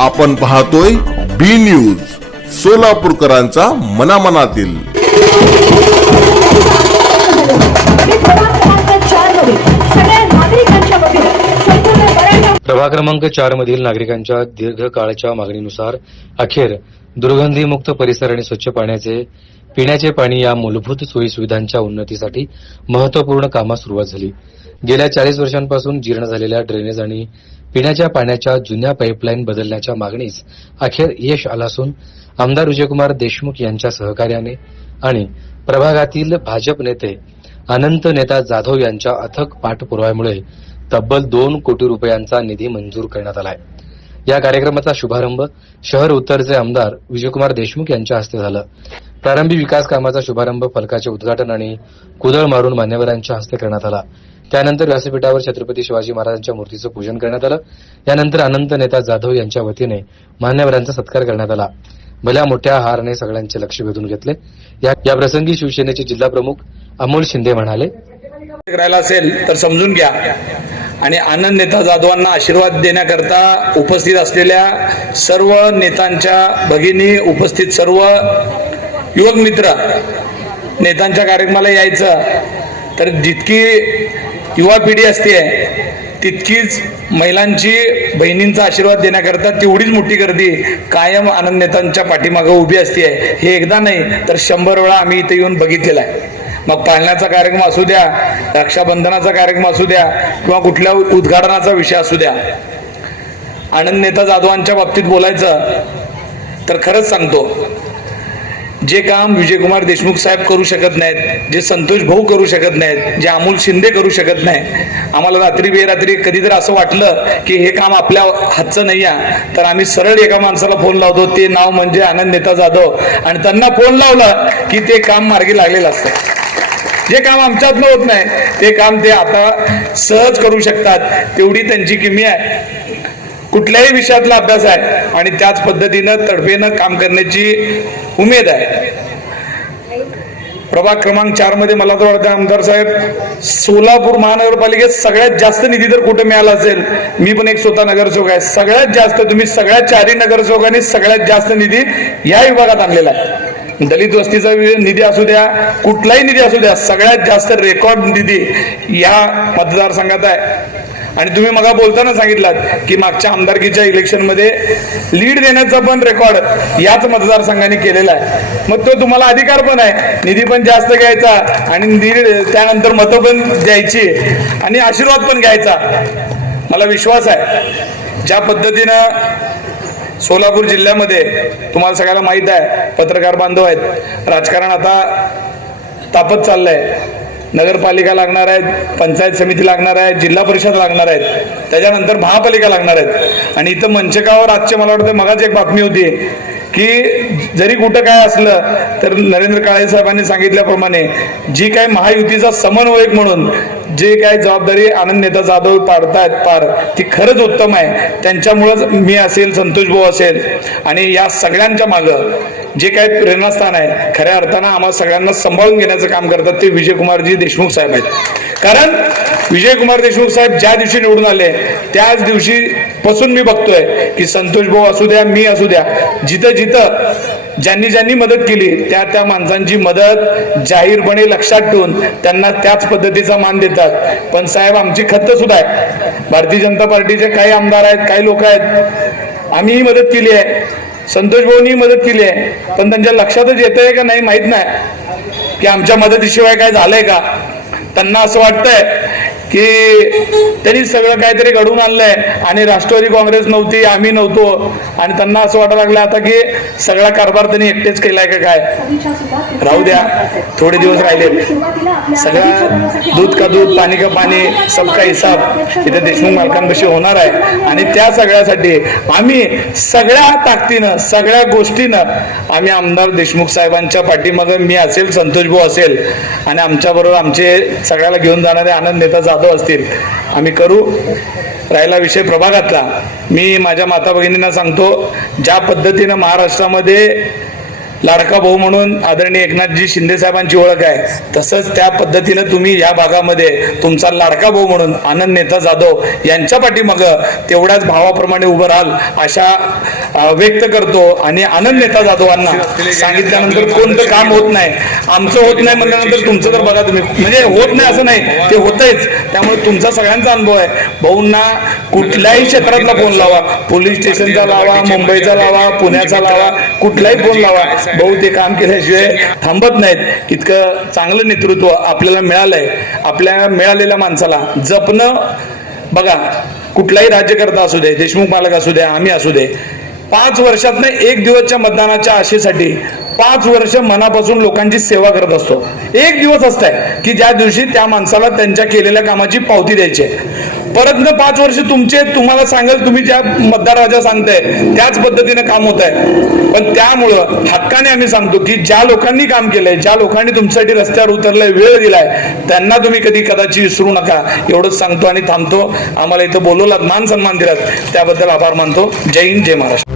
आपण पाहतोय बी न्यूज सोलापूरकरांचा मनामनातील. सभा क्रमांक चार मधील नागरिकांच्या प्रभाग क्रमांक चार मधील नागरिकांच्या दीर्घकाळच्या मागणीनुसार अखेर दुर्गंधीमुक्त परिसर आणि स्वच्छ पाण्याचे पिण्याचे पाणी या मूलभूत सोयी सुविधांच्या उन्नतीसाठी महत्त्वपूर्ण कामास सुरुवात झाली. गेल्या चाळीस वर्षांपासून जीर्ण झालेल्या ड्रेनेज आणि पिण्याच्या पाण्याच्या जुन्या पाईपलाईन बदलण्याच्या मागणीस अखेर यश आलं असून आमदार विजयकुमार देशमुख यांच्या सहकार्याने आणि प्रभागातील भाजप नेते अनंत नेता जाधव यांच्या अथक पाठपुराव्यामुळे तब्बल दोन कोटी रुपयांचा निधी मंजूर करण्यात आलाय. या कार्यक्रमाचा शुभारंभ शहर उत्तरचे आमदार विजयकुमार देशमुख यांच्या हस्ते झालं. प्रारंभी विकास कामाचा शुभारंभ फलकाचे उद्घाटन आणि कुदळ मारून मान्यवरांच्या हस्ते करण्यात आला. त्यानंतर व्यासपीठावर छत्रपती शिवाजी महाराजांच्या मूर्तीचं पूजन करण्यात आलं. यानंतर अनंत नेता जाधव यांच्या वतीने मान्यवरांचा सत्कार करण्यात आला. भल्या मोठ्या हारने सगळ्यांचे लक्ष वेधून घेतले. या प्रसंगी शिवसेनेचे जिल्हा प्रमुख अमोल शिंदे म्हणाले करायला असेल तर समजून घ्या. आणि आनंद नेता जाधवांना आशीर्वाद देण्याकरता उपस्थित असलेल्या सर्व नेत्यांच्या भगिनी उपस्थित सर्व युवक मित्र नेत्यांच्या कार्यक्रमाला यायचं. तर जितकी युवा पिढी असते तितकीच महिलांची बहिणींचा आशीर्वाद देण्याकरता तेवढीच मोठी गर्दी कायम आनंद नेत्यांच्या पाठीमागं उभी असते. हे एकदा नाही तर शंभर वेळा आम्ही इथे येऊन बघितलेला आहे. मग पाळण्याचा कार्यक्रम असू द्या रक्षाबंधनाचा कार्यक्रम असू द्या किंवा कुठल्या उद्घाटनाचा विषय असू द्या. आनंद नेता जाधवांच्या बाबतीत बोलायचं तर खरंच सांगतो जे काम विजयकुमार देशमुख साहेब करू शकत नाहीत जे संतोष भाऊ करू शकत नाहीत जे अमोल शिंदे करू शकत नाही आम्हाला रात्री बेरात्री जर असं वाटलं की हे काम आपल्या हातचं नाही आहे. तर आम्ही सरळ एका माणसाला फोन लावतो ते नाव म्हणजे आनंद नेता जाधव. आणि त्यांना फोन लावलं की ते काम मार्गी लागलेलं असतं. जे काम आमच्यातलं होत नाही ते काम ते आता सहज करू शकतात. तेवढी त्यांची किमी आहे. कुठल्याही विषयातला अभ्यास आहे आणि त्याच पद्धतीनं तडफेनं काम करण्याची उमेद आहे. प्रभाग क्रमांक चारमध्ये मला तर वाटतं आमदार साहेब सोलापूर महानगरपालिकेत सगळ्यात जास्त निधी जर कुठे मिळाला असेल मी पण एक स्वतः नगरसेवक आहे. सगळ्यात जास्त तुम्ही सगळ्या चारही नगरसेवकांनी सगळ्यात जास्त निधी या विभागात आणलेला आहे. दलित वस्तीचा निधी असू द्या कुठलाही निधी असू द्या सगळ्यात जास्त रेकॉर्ड निधी या मतदारसंघात आहे. आणि तुम्ही मगा बोलताना सांगितलात की मागच्या आमदारकीच्या इलेक्शनमध्ये लीड देण्याचा पण रेकॉर्ड याच मतदारसंघाने केलेला आहे. मग तो तुम्हाला अधिकार पण आहे. निधी पण जास्त घ्यायचा आणि लीड त्यानंतर मतं पण द्यायची आणि आशीर्वाद पण घ्यायचा. मला विश्वास आहे. ज्या पद्धतीनं सोलापूर जिल्ह्यामध्ये तुम्हाला सगळ्याला माहीत आहे पत्रकार बांधव आहेत. राजकारण आता तापत चाललंय. नगरपालिका लागणार आहेत पंचायत समिती लागणार आहे जिल्हा परिषद लागणार आहेत त्याच्यानंतर महापालिका लागणार आहेत. आणि इथं मंचकावर आजचे मला वाटतं मगाच एक बातमी होती की जरी कुठं काय असलं तर नरेंद्र काळे साहेबांनी सांगितल्याप्रमाणे जी काय महायुतीचा समन्वयक म्हणून जे काय जबाबदारी आनंद नेता जाधव पाडतायत पार ती खरंच उत्तम आहे. त्यांच्यामुळंच मी असेल संतोष भाऊ असेल आणि या सगळ्यांच्या मागं जे काही प्रेरणास्थान आहे खऱ्या अर्थानं आम्हाला सगळ्यांना सांभाळून घेण्याचं काम करतात ते विजयकुमारजी देशमुख साहेब आहेत. कारण विजयकुमार देशमुख साहेब ज्या दिवशी निवडून आले त्याच दिवशी पासून मी बघतोय की संतोष भाऊ असू द्या मी असू द्या जिथं जिथं ज्यांनी ज्यांनी मदत केली त्या त्या माणसांची मदत जाहीरपणे लक्षात ठेवून त्यांना त्याच पद्धतीचा मान देतात. पण साहेब आमची खत सुद्धा आहे भारतीय जनता पार्टीचे काही आमदार आहेत काही लोक आहेत. आम्हीही मदत केली आहे. संतोष भाऊनी मदत केली आहे. पण त्यांच्या लक्षातच येत आहे का नाही माहीत नाही. की आमच्या मदतीशिवाय काय झालंय का? त्यांना असं वाटतंय की त्यांनी सगळं काहीतरी घडून आणलंय. आणि राष्ट्रवादी काँग्रेस नव्हती आम्ही नव्हतो. आणि त्यांना असं वाटायला लागलं आता की सगळा कारभार त्यांनी एकटेच केलाय का काय? राहू द्या. थोडे दिवस राहिले. सगळा दूध का दूध पाणी का पाणी सबका हिसाब. इथे देशमुख मालकांपाशी होणार आहे. आणि त्या सगळ्यासाठी आम्ही सगळ्या ताकदीनं सगळ्या गोष्टीनं आम्ही आमदार देशमुख साहेबांच्या पाठीमागे मी असेल संतोष भाऊ असेल आणि आमच्याबरोबर आमचे सगळ्याला घेऊन जाणारे आनंद नेता जाधव असतील. आम्ही करू. राहिला विषय प्रभागातला. मी माझ्या माता भगिनींना सांगतो ज्या पद्धतीनं महाराष्ट्रामध्ये लाडका भाऊ म्हणून आदरणीय एकनाथजी शिंदे साहेबांची ओळख आहे तसंच त्या पद्धतीनं तुम्ही या भागामध्ये तुमचा लाडका भाऊ म्हणून आनंद नेता जाधव यांच्या पाठीमाग तेवढ्याच भावाप्रमाणे उभं राहाल अशा व्यक्त करतो. आणि आनंद नेता जाधवांना सांगितल्यानंतर कोणतं काम होत नाही. आमचं होत नाही म्हटल्यानंतर तुमचं तर बघा तुम्ही. म्हणजे होत नाही असं नाही ते होतंयच. त्यामुळे तुमचा सगळ्यांचा अनुभव आहे. भाऊंना कुठल्याही क्षेत्रातला फोन लावा. पोलीस स्टेशनचा लावा मुंबईचा लावा पुण्याचा लावा कुठलाही फोन लावा. भाऊ ते काम केल्याशिवाय थांबत नाहीत. इतकं चांगलं नेतृत्व आपल्याला मिळालंय. आपल्या मिळालेल्या माणसाला जपणं बघा कुठलाही राज्यकर्ता असू दे देशमुख मालक असू दे आम्ही असू दे पाच वर्षातनं एक दिवसच्या मतदानाच्या आशेसाठी पाच वर्ष मनापासून लोकांची सेवा करत असतो. एक दिवस असताय की ज्या दिवशी त्या माणसाला त्यांच्या केलेल्या कामाची पावती द्यायची आहे. परत न पाच वर्ष तुमचे तुम्हाला सांगेल तुम्ही ज्या मतदार राजा सांगताय त्याच पद्धतीने काम होत आहे पण त्यामुळं हक्काने आम्ही सांगतो की ज्या लोकांनी काम केलंय ज्या लोकांनी तुमच्यासाठी रस्त्यावर उतरलाय वेळ दिलाय त्यांना तुम्ही कधी कदाचित विसरू नका. एवढंच सांगतो आणि थांबतो. आम्हाला इथं बोलवलात मान सन्मान दिलात. त्याबद्दल आभार मानतो. जय हिंद जय महाराष्ट्र.